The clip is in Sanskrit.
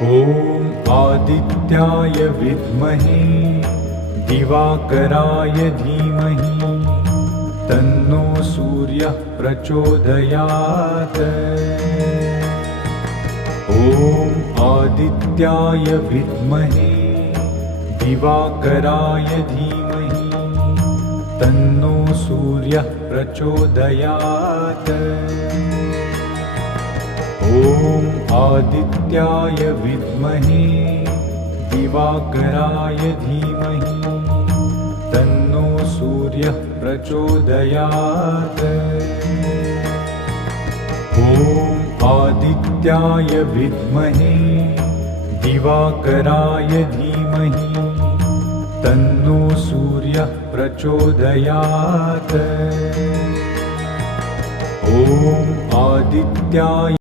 ॐ आदित्याय विद्महे दिवाकराय धीमहि तन्नो सूर्यः प्रचोदयात्। ॐ आदित्याय विद्महे दिवाकराय धीमहि तन्नो सूर्यः प्रचोदयात्। ॐ आदित्याय विद्महे दिवाकराय धीमहि तन्नो सूर्यः प्रचोदयात्। ॐ आदित्याय विद्महे दिवाकराय धीमहि तन्नो सूर्यः प्रचोदयात्। ॐ आदित्याय